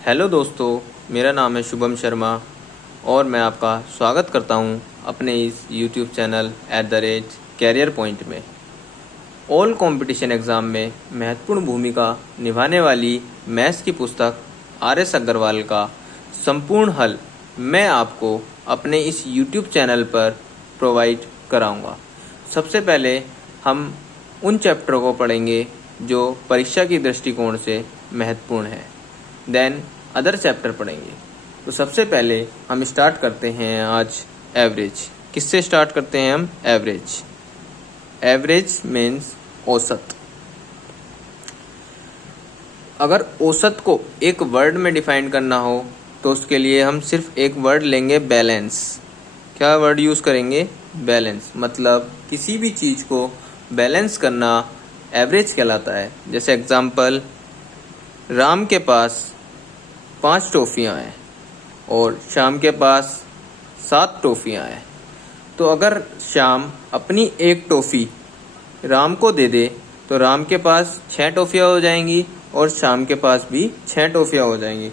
Hello दोस्तों, मेरा नाम है शुभम शर्मा और मैं आपका स्वागत करता हूं अपने इस यूट्यूब चैनल @कैरियर पॉइंट में। ऑल कंपटीशन एग्ज़ाम में महत्वपूर्ण भूमिका निभाने वाली मैथ्स की पुस्तक RS अग्रवाल का संपूर्ण हल मैं आपको अपने इस यूट्यूब चैनल पर प्रोवाइड कराऊंगा। सबसे पहले हम उन चैप्टरों को पढ़ेंगे जो परीक्षा की दृष्टिकोण से महत्वपूर्ण है, देन अदर चैप्टर पढ़ेंगे। तो सबसे पहले हम स्टार्ट करते हैं आज एवरेज। किससे स्टार्ट करते हैं हम? एवरेज। एवरेज मीन्स औसत। अगर औसत को एक वर्ड में डिफाइन करना हो तो उसके लिए हम सिर्फ एक वर्ड लेंगे, बैलेंस। क्या वर्ड यूज़ करेंगे? बैलेंस। मतलब किसी भी चीज़ को बैलेंस करना एवरेज कहलाता है। जैसे एग्जाम्पल, राम के पास 5 टॉफ़ियाँ हैं और श्याम के पास 7 टॉफ़ियाँ हैं। तो अगर श्याम अपनी एक टॉफ़ी राम को दे दे तो राम के पास 6 टॉफ़ियाँ हो जाएंगी और श्याम के पास भी 6 टॉफ़ियाँ हो जाएंगी।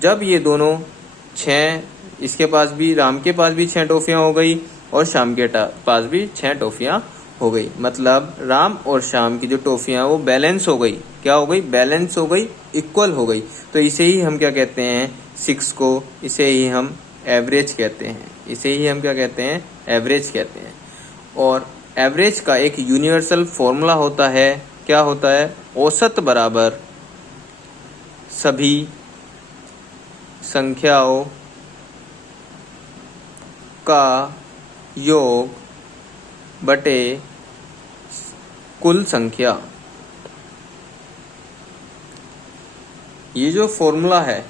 जब ये दोनों 6, इसके पास भी, राम के पास भी 6 टॉफ़ियाँ हो गई और श्याम के पास भी 6 टॉफ़ियाँ हो गई। मतलब राम और श्याम की जो टॉफ़ियाँ वो बैलेंस हो गई। क्या हो गई? बैलेंस हो गई, इक्वल हो गई। तो इसे ही हम क्या कहते हैं? 6 को इसे ही हम एवरेज कहते हैं। इसे ही हम क्या कहते हैं? एवरेज कहते हैं। और एवरेज का एक यूनिवर्सल फॉर्मूला होता है। क्या होता है? औसत बराबर सभी संख्याओं का योग बटे कुल संख्या। ये जो फॉर्मूला है,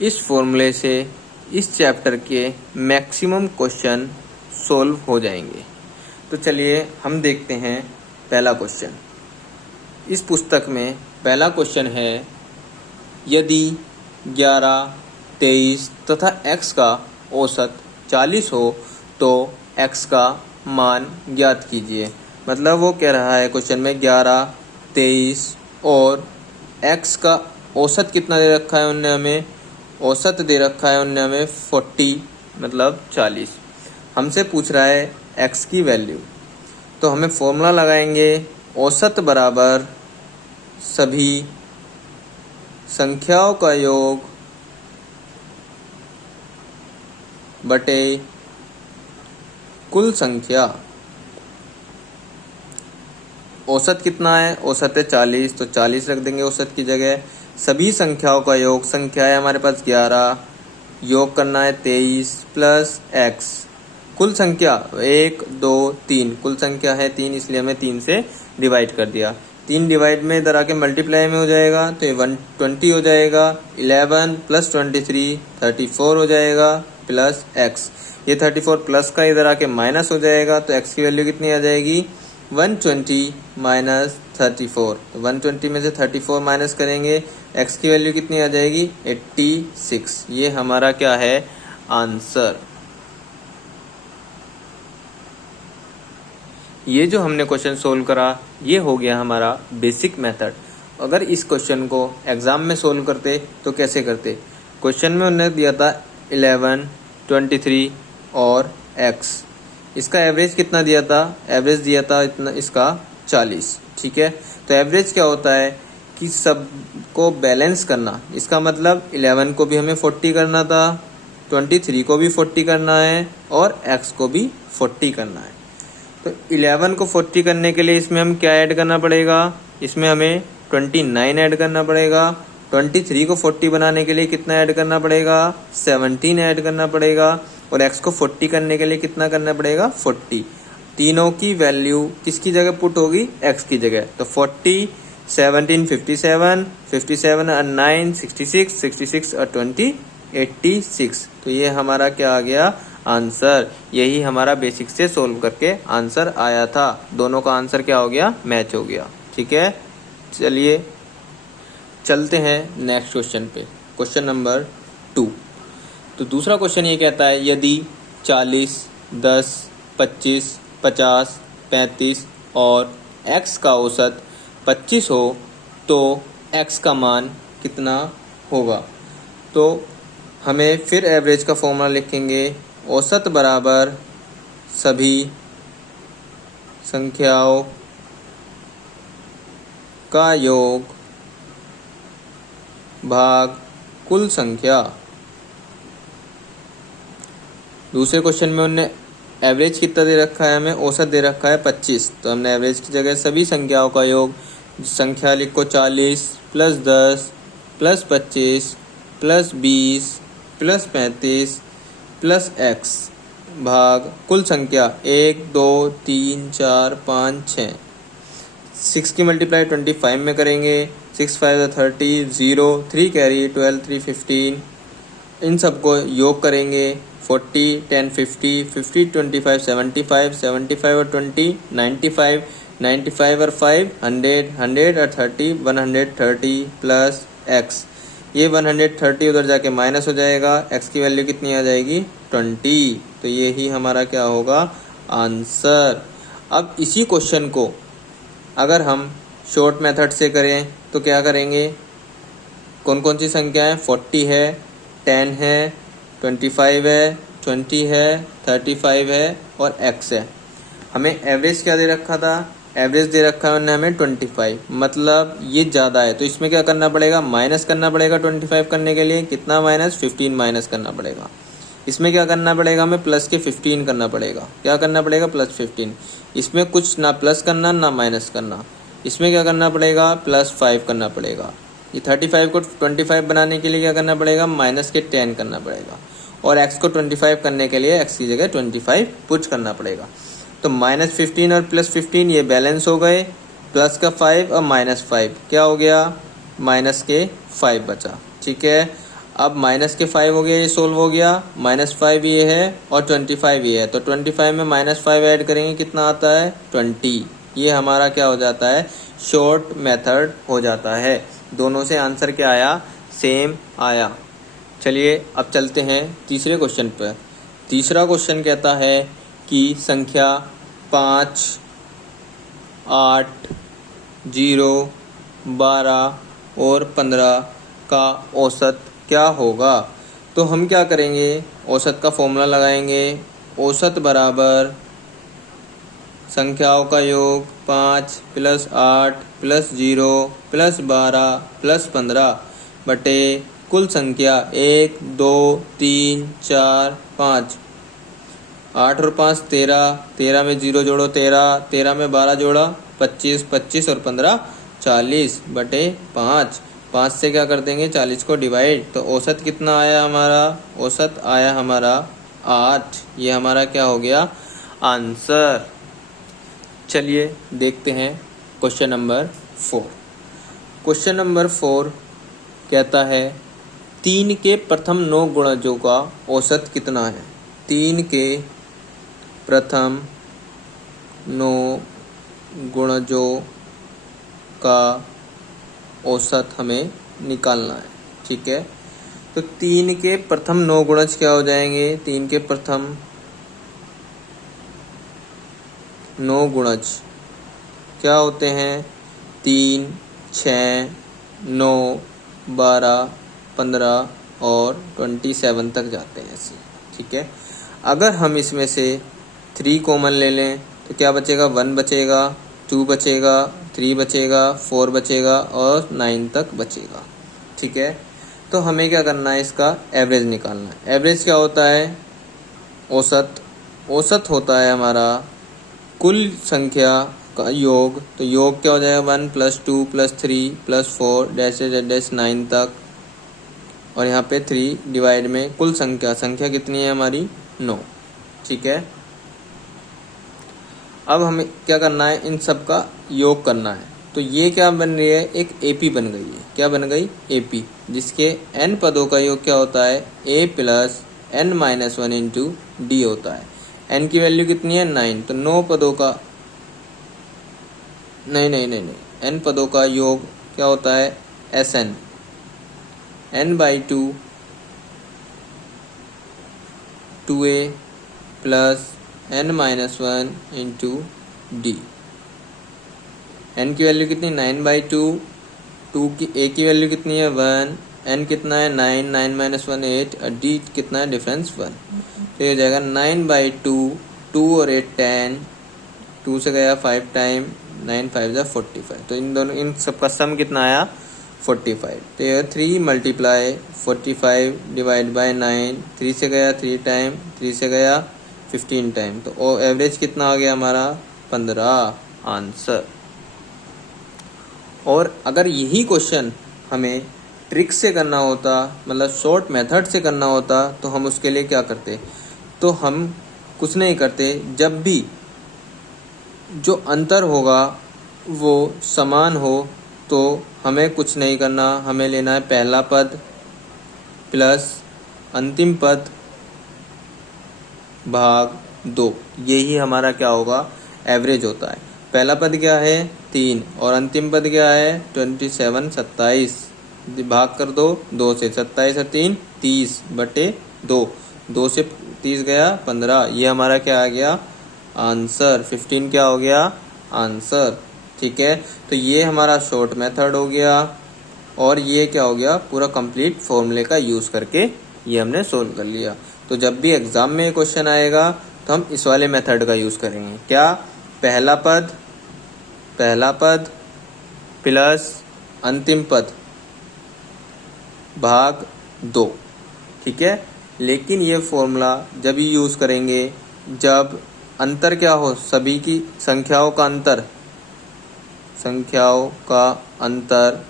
इस फॉर्मूले से इस चैप्टर के मैक्सिमम क्वेश्चन सॉल्व हो जाएंगे। तो चलिए हम देखते हैं पहला क्वेश्चन। इस पुस्तक में पहला क्वेश्चन है, यदि 11, 23 तथा x का औसत 40 हो तो x का मान ज्ञात कीजिए। मतलब वो कह रहा है क्वेश्चन में 11, 23 और x का औसत कितना दे रखा है उनने हमें? औसत दे रखा है उनने हमें 40, मतलब 40। हमसे पूछ रहा है x की वैल्यू। तो हमें फॉर्मूला लगाएंगे, औसत बराबर सभी संख्याओं का योग बटे कुल संख्या। औसत कितना है? औसत है 40, तो 40 रख देंगे औसत की जगह। सभी संख्याओं का योग, संख्या है हमारे पास 11, योग करना है 23 प्लस x। कुल संख्या 1, 2, 3, कुल संख्या है 3, इसलिए हमें 3 से डिवाइड कर दिया। 3 डिवाइड में इधर आके मल्टीप्लाई में हो जाएगा तो ये 120 हो जाएगा। 11 प्लस 23 34 हो जाएगा प्लस x। ये 34 प्लस का इधर आके माइनस हो जाएगा तो x की वैल्यू कितनी आ जाएगी? 120 माइनस 34। तो 120 में से 34 माइनस करेंगे, x की वैल्यू कितनी आ जाएगी? 86। ये हमारा क्या है? आंसर। ये जो हमने क्वेश्चन सोल्व करा, ये हो गया हमारा बेसिक मेथड। अगर इस क्वेश्चन को एग्जाम में सोल्व करते तो कैसे करते? क्वेश्चन में उन्होंने दिया था 11, 23 और x। इसका एवरेज कितना दिया था? एवरेज दिया था इतना, इसका 40। ठीक है, तो एवरेज क्या होता है कि सब को बैलेंस करना। इसका मतलब 11 को भी हमें 40 करना था, 23 को भी 40 करना है और x को भी 40 करना है। तो 11 को 40 करने के लिए इसमें हम क्या ऐड करना पड़ेगा? इसमें हमें 29 ऐड करना पड़ेगा। 23 को 40 बनाने के लिए कितना ऐड करना पड़ेगा? 17 ऐड करना पड़ेगा। और x को 40 करने के लिए कितना करना पड़ेगा? 40। तीनों की वैल्यू किसकी जगह पुट होगी? x की जगह। तो 40, 17, 57, 57 और 9, 66, 66 और 20, 86। तो ये हमारा क्या आ गया? आंसर। यही हमारा बेसिक से सोल्व करके आंसर आया था। दोनों का आंसर क्या हो गया? मैच हो गया। ठीक है, चलिए चलते हैं नेक्स्ट क्वेश्चन पे। Question number 2। तो दूसरा क्वेश्चन ये कहता है, यदि 40, 10, 25, 50, 35 और x का औसत 25 हो तो x का मान कितना होगा? तो हमें फिर एवरेज का फॉर्मूला लिखेंगे, औसत बराबर सभी संख्याओं का योग भाग कुल संख्या। दूसरे क्वेश्चन में उन्होंने एवरेज कितना दे रखा है, हमें औसत दे रखा है 25, तो हमने एवरेज की जगह सभी संख्याओं का योग, संख्या लिखो 40 plus 10 plus 25 plus 20 plus 35 plus x भाग कुल संख्या 1 2 3 4 5 6। 6 की मल्टीप्लाई 25 में करेंगे, 6 5 30, 0 3 कैरी 12 3 15। इन सबको योग करेंगे, 40 10 50 50 25 75 75 और 20 95 95 और 5 100 100 और 30 130 प्लस x। ये 130 उधर जाके माइनस हो जाएगा, x की वैल्यू कितनी आ जाएगी 20। तो ये ही हमारा क्या होगा आंसर। अब इसी क्वेश्चन को अगर हम शॉर्ट मेथड से करें तो क्या करेंगे, कौन कौन सी संख्या है, 40 है, 10 है, 25 है, 20 है, 35 है और x है। हमें एवरेज क्या दे रखा था, एवरेज दे रखा है उन्होंने हमें 25, मतलब ये ज़्यादा है तो इसमें क्या करना पड़ेगा, माइनस करना पड़ेगा। 25 करने के लिए कितना माइनस, 15 माइनस करना पड़ेगा। इसमें क्या करना पड़ेगा, हमें प्लस के 15 करना पड़ेगा। क्या करना पड़ेगा, प्लस 15। इसमें कुछ ना प्लस करना ना माइनस करना। इसमें क्या करना पड़ेगा, प्लस 5 करना पड़ेगा। ये 35 को 25 बनाने के लिए क्या करना पड़ेगा, माइनस के 10 करना पड़ेगा। और x को 25 करने के लिए x की जगह 25 पुट करना पड़ेगा। तो माइनस 15 और प्लस 15 ये बैलेंस हो गए, प्लस का 5 और माइनस 5 क्या हो गया, माइनस के 5 बचा। ठीक है, अब माइनस के 5 हो गया, ये सोल्व हो गया। माइनस 5 ये है और 25 ये है, तो 25 में माइनस 5 ऐड करेंगे, कितना आता है 20। ये हमारा क्या हो जाता है, शॉर्ट मेथड हो जाता है। दोनों से आंसर क्या आया, सेम आया। चलिए अब चलते हैं तीसरे क्वेश्चन पर। तीसरा क्वेश्चन कहता है कि संख्या 5 8 0 12 और 15 का औसत क्या होगा। तो हम क्या करेंगे, औसत का फॉर्मूला लगाएंगे, औसत बराबर संख्याओं का योग 5 प्लस 8 प्लस 0 प्लस 12 प्लस 15 बटे कुल संख्या 1 2 3 4 5। 8 और 5 13, 13 में 0 जोड़ो 13, 13 में 12 जोड़ा 25, 25 और 15 40 बटे 5। 5 से क्या कर देंगे, 40 को डिवाइड। तो औसत कितना आया हमारा, औसत आया हमारा 8। ये हमारा क्या हो गया आंसर। चलिए देखते हैं क्वेश्चन नंबर 4। क्वेश्चन नंबर 4 कहता है 3 के प्रथम 9 गुणजों का औसत कितना है। 3 के प्रथम 9 गुणजों का औसत हमें निकालना है। ठीक है, तो 3 के प्रथम 9 गुणज क्या हो जाएंगे, 3 के प्रथम 9 गुणज क्या होते हैं, 3 6 9 12 15 और 27 तक जाते हैं ऐसे। ठीक है, अगर हम इसमें से 3 कॉमन ले लें तो क्या बचेगा, 1 बचेगा, 2 बचेगा, 3 बचेगा, 4 बचेगा और 9 तक बचेगा। ठीक है, तो हमें क्या करना है, इसका एवरेज निकालना है। एवरेज क्या होता है, औसत। औसत होता है हमारा कुल संख्या का योग। तो योग क्या हो जाएगा, 1 + 2 + 3 + 4 डैश डैश 9 तक, और यहाँ पे 3 डिवाइड में कुल संख्या, संख्या कितनी है हमारी 9। ठीक है, अब हमें क्या करना है, इन सब का योग करना है। तो ये क्या बन रही है, एक AP बन गई है। क्या बन गई, AP, जिसके n पदों का योग क्या होता है, a + n - 1 × d होता है। n की वैल्यू कितनी है 9, तो 9 पदों का नहीं, n पदों का योग क्या होता है Sn, n/2 2a + n - 1 × d। n की वैल्यू कितनी, 9/2, 2 की a की वैल्यू कितनी है 1, n कितना है 9, 9 माइनस 1 8, d कितना है डिफरेंस 1, तो ये हो जाएगा 9/2, 2 और 8 10, 2 से गया 5 टाइम, 9 5 जा 45, तो इन सब का सम कितना आया 45, तो ये 3 मल्टीप्लाई 45 डिवाइड बाय 9, 3 से गया 3 टाइम, 3 से गया 15 टाइम, तो एवरेज कितना आ गया हमारा 15 आंसर। और अगर यही क्वेश्चन हमें ट्रिक से करना होता, मतलब शॉर्ट मेथड से करना होता, तो हम उसके लिए क्या करते, तो हम कुछ नहीं करते, जब भी जो अंतर होगा वो समान हो तो हमें कुछ नहीं करना, हमें लेना है पहला पद प्लस अंतिम पद भाग 2, यही हमारा क्या होगा एवरेज होता है। पहला पद क्या है 3 और अंतिम पद क्या है 27 27, भाग कर दो 2 से, 27 और 3 30/2, 2 से 30 गया 15, ये हमारा क्या आ गया आंसर, 15 क्या हो गया आंसर। ठीक है, तो ये हमारा शॉर्ट मेथड हो गया और ये क्या हो गया पूरा कंप्लीट फॉर्मूले का यूज करके ये हमने सोल्व कर लिया। तो जब भी एग्जाम में क्वेश्चन आएगा तो हम इस वाले मेथड का यूज करेंगे, क्या पहला पद प्लस अंतिम पद भाग 2। ठीक है, लेकिन ये फॉर्मूला जब ही यूज करेंगे जब अंतर क्या हो, सभी की संख्याओं का अंतर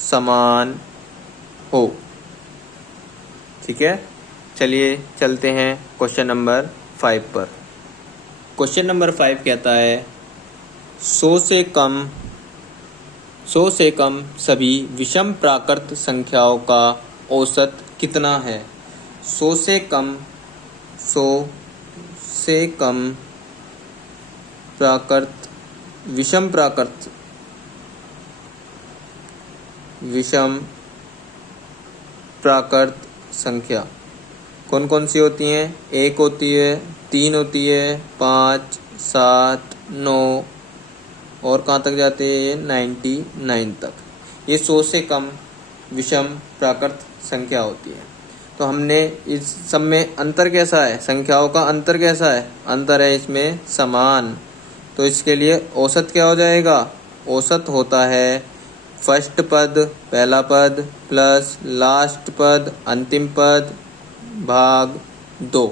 समान हो। ठीक है, चलिए चलते हैं क्वेश्चन नंबर 5 पर। क्वेश्चन नंबर 5 कहता है 100 से कम सभी विषम प्राकृत संख्याओं का औसत कितना है। 100 से कम विषम प्राकृत संख्या कौन कौन सी होती हैं, 1 होती है, 3 होती है, 5 7 9 और कहाँ तक जाते हैं 99 तक। ये 100 से कम विषम प्राकृत संख्या होती है। तो हमने इस सब में अंतर कैसा है, संख्याओं का अंतर कैसा है, अंतर है इसमें समान, तो इसके लिए औसत क्या हो जाएगा, औसत होता है फर्स्ट पद पहला पद प्लस लास्ट पद अंतिम पद भाग 2।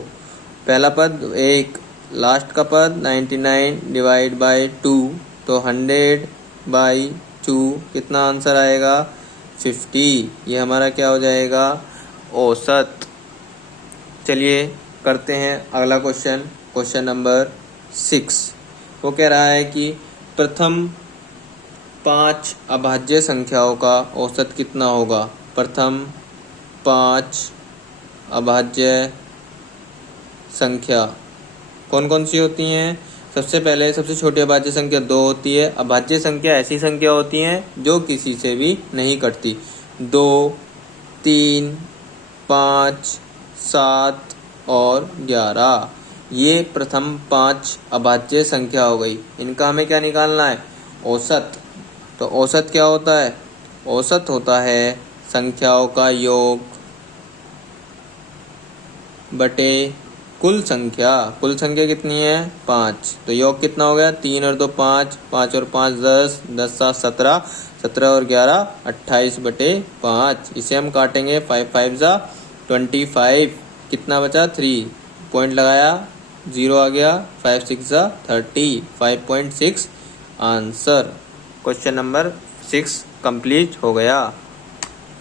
पहला पद 1, लास्ट का पद 99 डिवाइड बाय 2, तो 100/2 कितना आंसर आएगा 50, ये हमारा क्या हो जाएगा औसत। चलिए करते हैं अगला क्वेश्चन, क्वेश्चन नंबर 6। वो कह रहा है कि प्रथम 5 अभाज्य संख्याओं का औसत कितना होगा। प्रथम 5 अभाज्य संख्या कौन कौन सी होती हैं, सबसे पहले सबसे छोटी अभाज्य संख्या 2 होती है। अभाज्य संख्या ऐसी संख्या होती हैं जो किसी से भी नहीं कटती, 2 3 5 7 और 11, ये प्रथम 5 अभाज्य संख्या हो गई। इनका हमें क्या निकालना है, औसत। तो औसत क्या होता है, औसत होता है संख्याओं का योग बटे कुल संख्या। कुल संख्या कितनी है 5, तो योग कितना हो गया 3 और 2 5, 5 और 5 10, 10 7 17, 17 और 11 28/5। इसे हम काटेंगे 5 5 जा 25, कितना बचा 3, पॉइंट लगाया 0 आ गया, 5 6 जा 30, 5.6 आंसर। क्वेश्चन नंबर 6 कंप्लीट हो गया।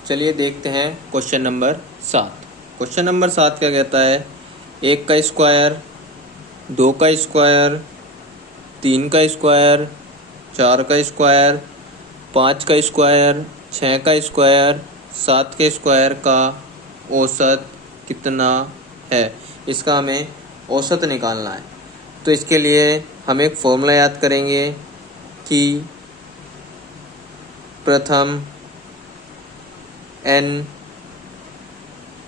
चलिए देखते हैं क्वेश्चन नंबर 7। क्वेश्चन नंबर 7 क्या कहता है, 1 का स्क्वायर, 2 का स्क्वायर, 3 का स्क्वायर, 4 का स्क्वायर, 5 का स्क्वायर, 6 का स्क्वायर, 7 के स्क्वायर का औसत कितना है। इसका हमें औसत निकालना है। तो इसके लिए हम एक फॉर्मूला याद करेंगे कि प्रथम n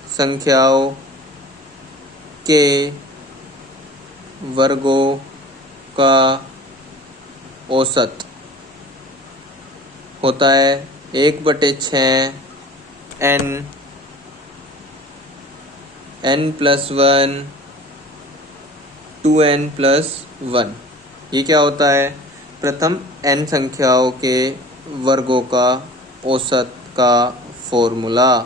संख्याओं के वर्गों का औसत होता है 1/6 n प्लस 1 2n प्लस 1। ये क्या होता है? प्रथम n संख्याओं के वर्गों का औसत का फॉर्मूला।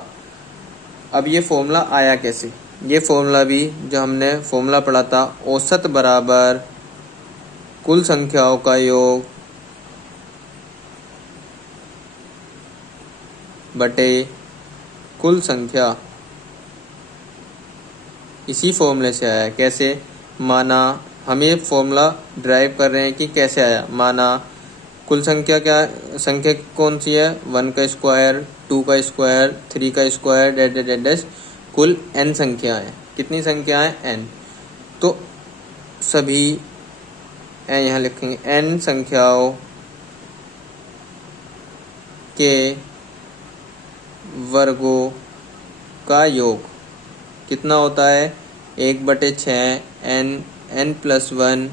अब ये फॉर्मूला आया कैसे? ये फॉर्मूला भी जो हमने फॉर्मूला पढ़ा था, औसत बराबर कुल संख्याओं का योग बटे कुल संख्या। इसी फॉर्मूले से आया। कैसे? माना हम ये फॉर्मूला ड्राइव कर रहे हैं कि कैसे आया। माना कुल संख्या संख्या कौन सी है? 1 का स्क्वायर, 2 का स्क्वायर, 3 का स्क्वायर, डैश कुल n संख्याएं। कितनी संख्याएं? n। तो सभी यहाँ लिखेंगे n संख्याओं के वर्गों का योग कितना होता है? 1/6 n प्लस 1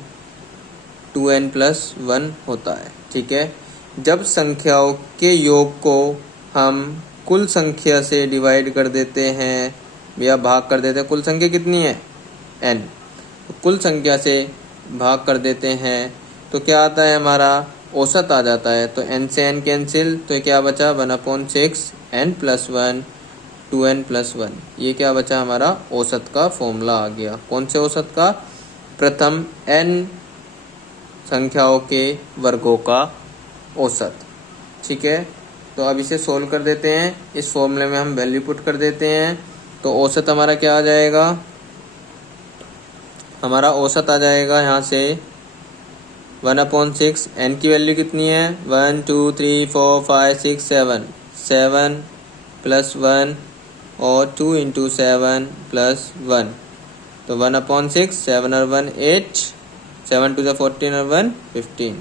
2n प्लस 1 होता है। ठीक है। जब संख्याओं के योग को हम कुल संख्या से डिवाइड कर देते हैं या भाग कर देते हैं, कुल संख्या कितनी है? n। तो कुल संख्या से भाग कर देते हैं तो क्या आता है? हमारा औसत आ जाता है। तो n से n कैंसिल, तो क्या बचा? 1/6 n प्लस 1 2n प्लस 1। ये क्या बचा? हमारा औसत का फॉर्मूला आ गया। कौन से औसत का? प्रथम n संख्याओं के वर्गों का औसत। ठीक है। तो अब इसे सोल्व कर देते हैं। इस फॉर्मूले में हम वैल्यू पुट कर देते हैं। तो औसत हमारा क्या आ जाएगा? हमारा औसत आ जाएगा यहाँ से 1/6। n की वैल्यू कितनी है? 1 2 3 4 5 6 7 7 प्लस 1 और 2 इंटू 7 प्लस 1। तो 1/6 7 और 1 8 7 2 14 और 1 15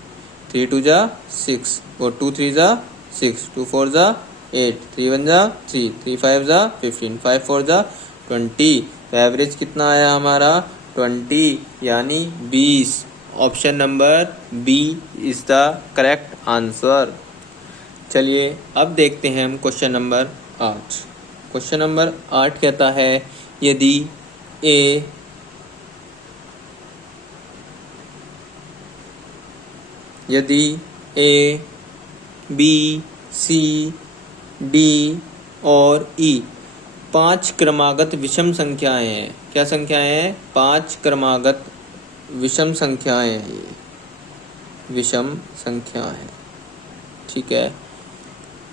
3 2 6 और 2 3 6 2 4 8 3 1 3 3 5 15 5 4 20। तो एवरेज कितना आया हमारा? 20 यानी 20। Option number B is the correct answer. चलिए अब देखते हैं हम क्वेश्चन नंबर 8। क्वेश्चन नंबर 8 कहता है यदि ए बी सी डी और ई 5 क्रमागत विषम संख्याएं हैं। क्या संख्याएं हैं? 5 क्रमागत विषम संख्याएं हैं। ये विषम संख्याएं हैं। ठीक है।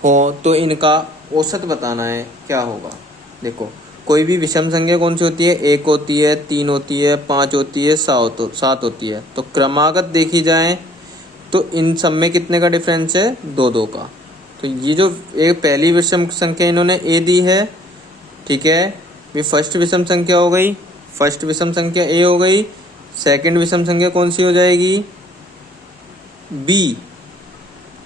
हो तो इनका औसत बताना है। क्या होगा? देखो, कोई भी विषम संख्या कौन सी होती है? 1 होती है, 3 होती है, 5 होती है, 7 होती है। तो क्रमागत देखी जाए तो इन सब में कितने का डिफरेंस है? 2 का। तो ये जो एक पहली विषम संख्या इन्होंने ए दी है, ठीक है, ये फर्स्ट विषम संख्या हो गई। फर्स्ट विषम संख्या ए हो गई। सेकंड विषम संख्या कौन सी हो जाएगी? बी।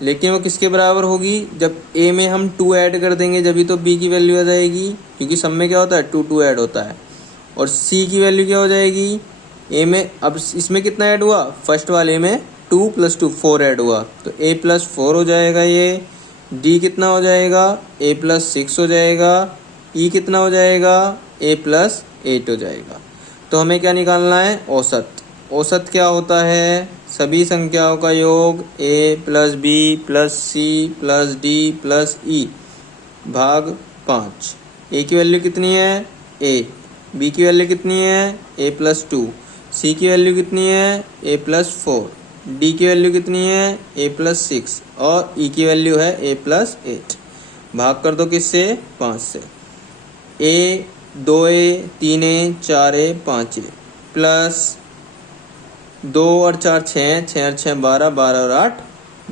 लेकिन वो किसके बराबर होगी? जब ए में हम 2 ऐड कर देंगे जब तो बी की वैल्यू आ जाएगी, क्योंकि सब में क्या होता है? 2 ऐड होता है। और सी की वैल्यू क्या हो जाएगी? ए में अब इसमें कितना ऐड हुआ? फर्स्ट वाले में 2 + 2 4 ऐड हुआ, तो a + 4 हो जाएगा। ये d कितना हो जाएगा? a + 6 हो जाएगा। e कितना हो जाएगा? a + 8 हो जाएगा। तो हमें क्या निकालना है? औसत। औसत क्या होता है? सभी संख्याओं का योग a + b + c + d + e भाग 5। a की वैल्यू कितनी है? a। b की वैल्यू कितनी है? a + 2। c की वैल्यू कितनी है? a + 4। d की वैल्यू कितनी है? a + 6 और e की वैल्यू है a + 8। भाग कर दो किससे? 5 से। a 2a 3a 4a 5a plus 2 और 4 6 6 और 6 12 12 और 8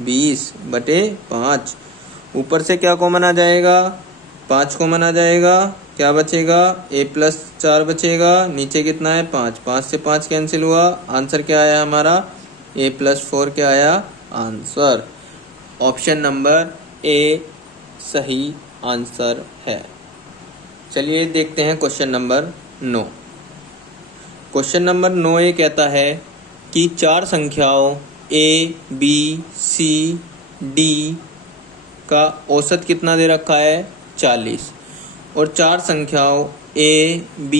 20 बटे 5। ऊपर से क्या कॉमन आ जाएगा? 5 कॉमन आ जाएगा। क्या बचेगा? a + 4 बचेगा। नीचे कितना है? 5। 5 से 5 कैंसिल हुआ। आंसर क्या आया हमारा? a + 4 क्या आया? आंसर। ऑप्शन नंबर ए सही आंसर है। चलिए देखते हैं क्वेश्चन नंबर 9। क्वेश्चन नंबर 9 ये कहता है कि 4 संख्याओं a, b, c, d का औसत कितना दे रखा है? 40 और चार संख्याओं A, B,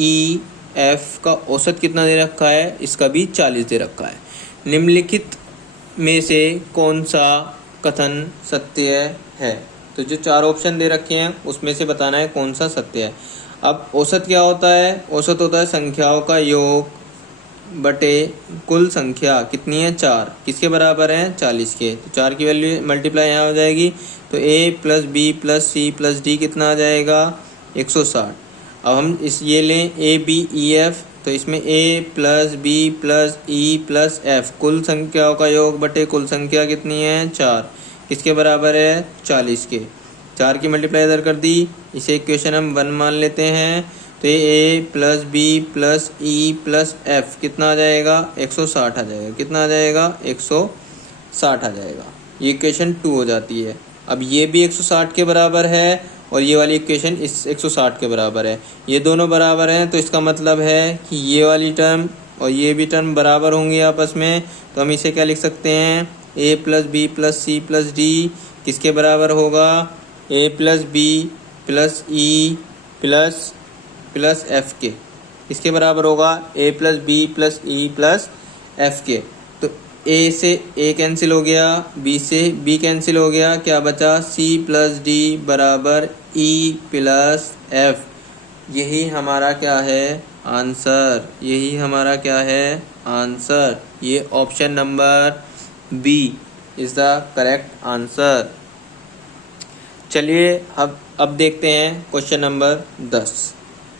E, F का औसत कितना दे रखा है, इसका भी 40 दे रखा है। निम्नलिखित में से कौन सा कथन सत्य है? तो जो चार ऑप्शन दे रखे हैं उसमें से बताना है कौन सा सत्य है। अब औसत क्या होता है? औसत होता है संख्याओं का योग बटे कुल संख्या कितनी है, 4, किसके बराबर है, 40 के। तो 4 की वैल्यू मल्टीप्लाई यहाँ हो जाएगी, तो A plus B plus C plus D कितना आ जाएगा, 160। अब हम इस ये लें A B E F, तो इसमें A plus B plus E plus F कुल संख्याओं का योग बटे कुल संख्या कितनी है, 4, किसके बराबर है, 40 के। 4 की मल्टीप्लाई इधर कर दी, इसे इक्वेशन हम 1 मान लेते हैं, तो ये A plus B plus E plus F कितना आ जाएगा, 160 आ जाएगा। कितना आ जाएगा, 160 आ जाएगा। ये इक्वेशन 2 हो जाती है। अब ये भी 160 के बराबर है और ये वाली इक्वेशन इस 160 के बराबर है। ये दोनों बराबर हैं, तो इसका मतलब है कि ये वाली टर्म और ये भी टर्म बराबर होंगी आपस में। तो हम इसे क्या लिख सकते हैं, A plus B plus C plus D किसके बराबर होगा, A plus B plus E plus F के। किसके बराबर होगा, A plus B plus E plus F के। तो A से A कैंसिल हो गया, B से B कैंसिल हो गया, क्या बचा, C प्लस D बराबर E प्लस F। यही हमारा क्या है, आंसर। यही हमारा क्या है, आंसर। ये option number B is the correct answer. चलिए अब देखते हैं क्वेश्चन नंबर 10।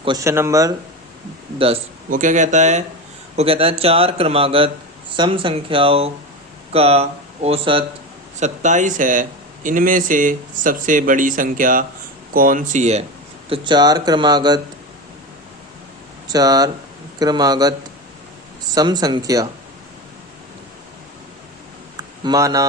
क्वेश्चन नंबर 10 वो क्या कहता है, वो कहता है 4 क्रमागत सम संख्याओं का औसत 27 है, इनमें से सबसे बड़ी संख्या कौन सी है? तो 4 क्रमागत सम संख्या माना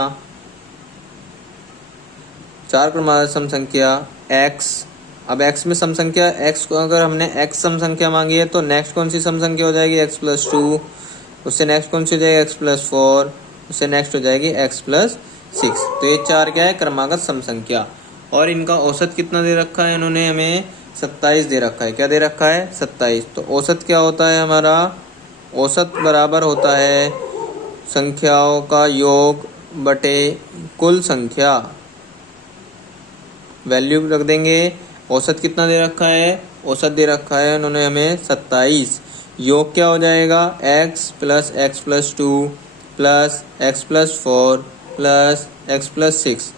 4 क्रमागत सम संख्या x। अब x में सम संख्या x को अगर हमने x सम संख्या मांगी है तो नेक्स्ट कौन सी सम संख्या हो जाएगी, x प्लस 2। उससे नेक्स्ट कौन सी हो जाएगी, x प्लस 4। उससे नेक्स्ट हो जाएगी x प्लस 6। तो ये 4 क्या है, क्रमागत सम संख्या। और इनका औसत कितना दे रखा है, इन्होंने हमें 27 दे रखा है। क्या दे रखा है, 27। तो औसत क्या होता है हमारा, औसत बराबर होता है संख्याओं का योग बटे कुल संख्या। वैल्यू रख देंगे, औसत कितना दे रखा है, औसत दे रखा है उन्होंने हमें 27। योग क्या हो जाएगा, x plus 2 plus x plus 4 plus x plus 6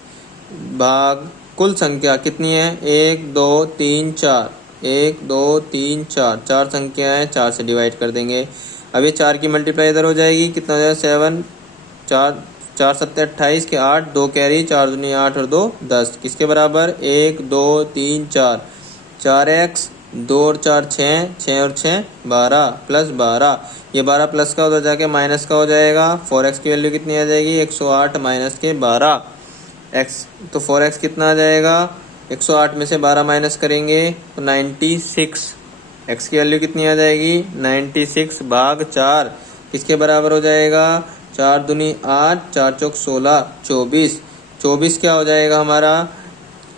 भाग कुल संख्या कितनी है, 1 2 3 4। 1 2 3 4, 4 संख्या है, 4 से डिवाइड कर देंगे। अब ये 4 की मल्टीप्लाई इधर हो जाएगी, कितना हो जाएगा, 7 4 7 28 के 8, 2 कैरी, 4 दूनी 8 और 2 10 किसके बराबर, 1 2 3 4। 4x 2 और 4 6, 6 और 6 12 प्लस 12। ये 12 प्लस का उधर जाके माइनस का हो जाएगा। 4x की वैल्यू कितनी आ जाएगी, 108 माइनस के 12 x। तो 4x कितना आ जाएगा, 108 में से 12 माइनस करेंगे तो 96। x की वैल्यू कितनी आ जाएगी, 96 भाग 4 किसके बराबर हो जाएगा, 4 दूनी 8, 4 चौक 16, 24। 24 क्या हो जाएगा हमारा,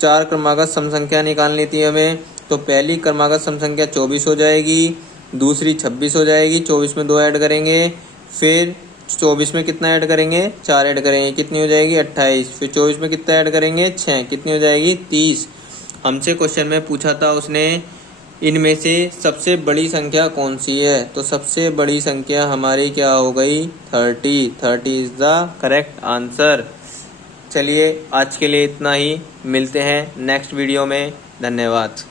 4 क्रमागत सम संख्या निकालनी थी हमें, तो पहली क्रमागत सम संख्या 24 हो जाएगी, दूसरी 26 हो जाएगी। 24 में 2 ऐड करेंगे, फिर 24 में कितना ऐड करेंगे, 4 ऐड करेंगे, कितनी हो जाएगी, 28। फिर 24 में कितना ऐड करेंगे, 6, कितनी हो जाएगी, 30। हमसे क्वेश्चन में पूछा था उसने इनमें से सबसे बड़ी संख्या कौन सी है, तो सबसे बड़ी संख्या हमारी क्या हो गई, 30। 30 इज द करेक्ट आंसर। चलिए आज के लिए इतना ही, मिलते हैं नेक्स्ट वीडियो में। धन्यवाद।